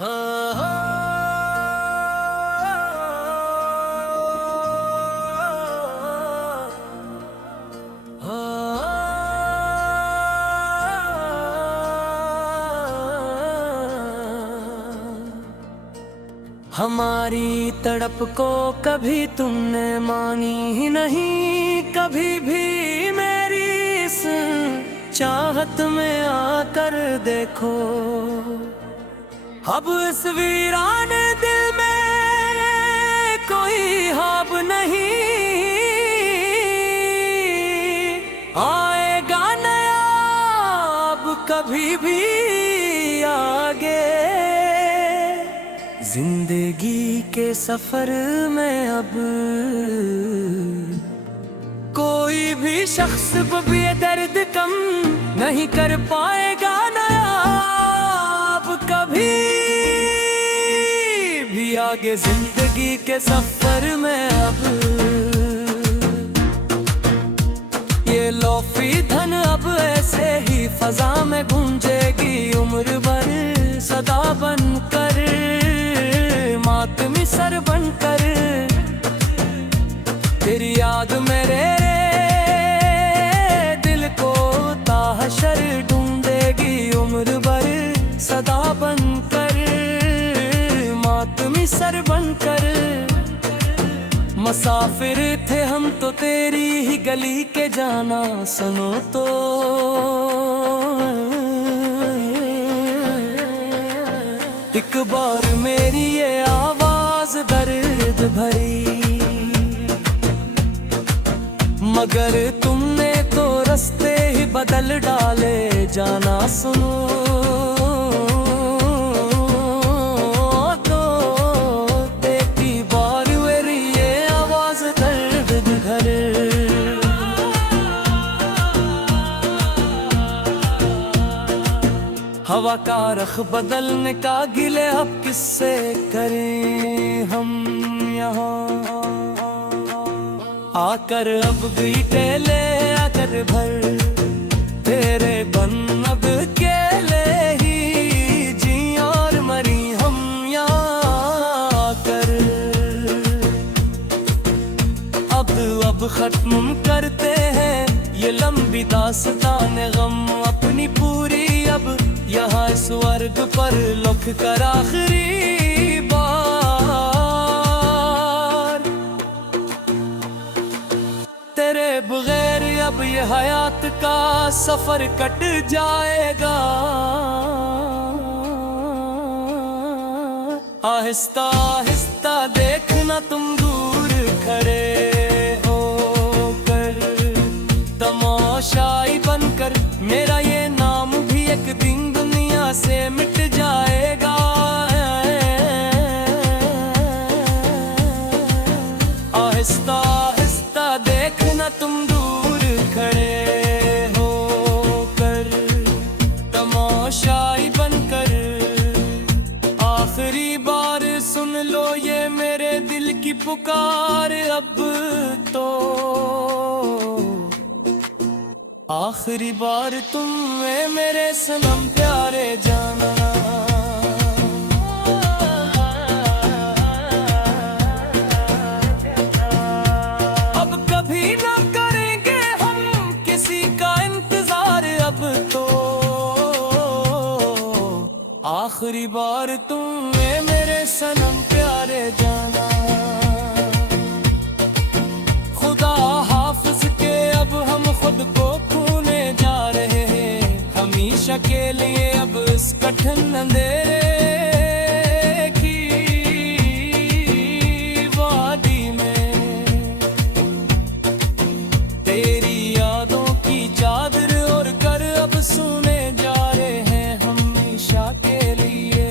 हाँ हाँ हमारी तड़प को कभी तुमने मानी ही नहीं, कभी भी मेरी इस चाहत में आकर देखो। अब इस वीराने दिल में कोई ख्वाब नहीं, आएगा नया अब कभी भी आगे। जिंदगी के सफर में अब कोई भी शख्स भी दर्द कम नहीं कर पाएगा नया अब कभी भी आगे। जिंदगी के सफर में अब ये लौफी धन अब ऐसे ही फजा में गूंजेगी उम्र भर सदा बनकर, मातमी सर बनकर। तेरी याद मेरे दिल को ताहशर ढूंढेगी उम्र भर सदा बनकर, मातमी सर बनकर। मुसाफिर थे हम तो तेरी ही गली के, जाना सुनो तो एक बार मेरी ये आवाज दर्द भरी, मगर तुमने तो रास्ते ही बदल डाले, जाना सुनो तो एक बार मेरी ये आवाज दर्द भरी। हवा का रख बदलने का गिले अब किससे करें हम यहाँ, आकर अब गीटे ले आकर भर तेरे बन अब अकेले ही जी और मरी हम यहाँ आकर। अब खत्म करते हैं ये लंबी दास्तान गम अपनी पूरी, अब यहाँ स्वर्ग पर लुक कर आखिरी बार। तेरे बगैर अब ये हयात का सफर कट जाएगा, आहिस्ता आहिस्ता देखना तुम दूर खड़े होकर, तमाशाई बनकर मेरा ये नाम भी एक दिन दुनिया से मिट जाएगा। आहिस्ता आहिस्ता देखना तुम दूर खड़े होकर, तमाशाई बनकर। आखिरी बार सुन लो ये मेरे दिल की पुकार अब तो, आखिरी बार तुम मेरे सनम प्यारे जाना। अब कभी ना करेंगे हम किसी का इंतजार अब तो, आखिरी बार तुम मेरे सनम प्यारे जाना। खुदा हाफिज के अब हम खुद को खोने जा रहे हैं, हमेशा के लिए अब इस कठिन अंधेरे की वादी में। तेरी यादों की चादर ओढ़ कर अब सोने जा रहे हैं हमेशा के लिए,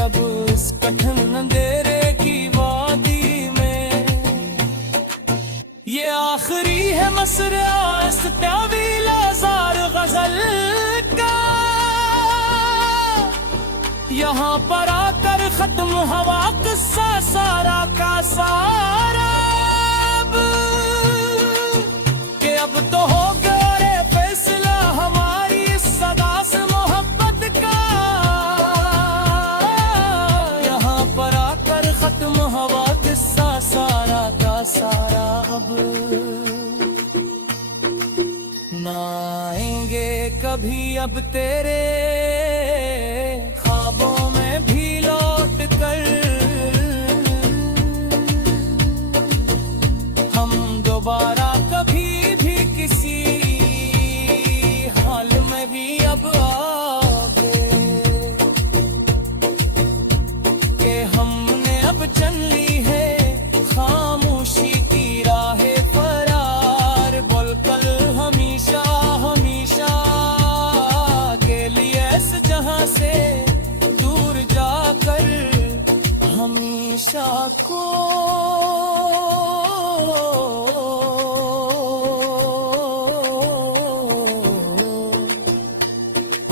अब इस कठिन अंधेरे की वादी में। ये आखिरी है मसरा इस तावील आज़ार गजल का, यहाँ पर आकर खत्म हवा किस्सा सारा का सारा। अब के अब तो हो गया रे फैसला हमारी इस सदा से मोहब्बत का। कभी अब तेरे ख्वाबों में भी लौट कर हम दोबारा कभी भी किसी हाल में भी अब आओगे कि हमने अब चल ली है खामोशी की राहें फरार। बोल कल हमेशा हमेशा के लिए इस जहां से दूर जाकर हमेशा को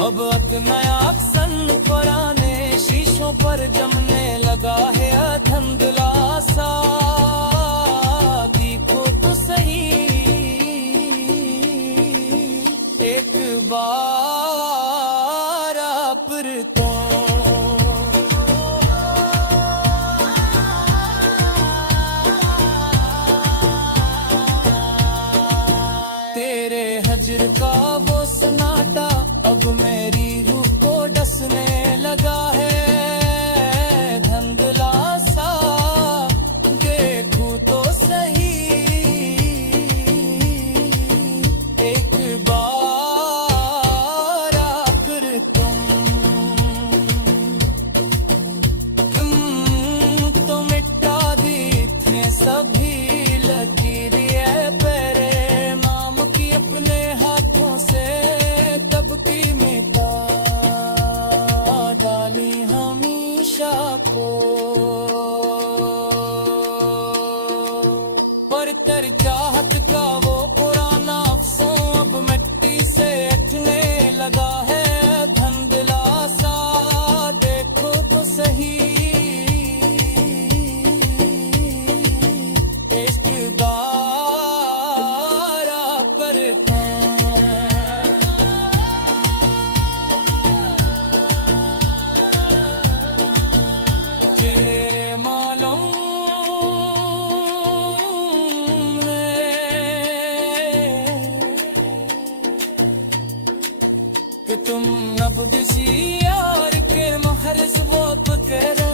अब नया अक्सन पुराने शीशों पर जमने लगा है धुंधला सा। देखो तो सही एक बार पर तो तेरे हजर का वो सन्नाटा अब मेरी रूह को डसने लगा है धुंधला सा। देखूं तो सही एक बार आकर तुम तो मिटा दी थे सभी लकीरें पेरे नाम की अपने हाथों से तब की मिटा डाली हमेशा को। पर तेरी चाहत का वो पुराना अफसों अब मिट्टी से हटने लगा है धुंधला सा। देखो तो सही एक बार आकर मालूम कि तुम अब किसी यार के महरस वो करो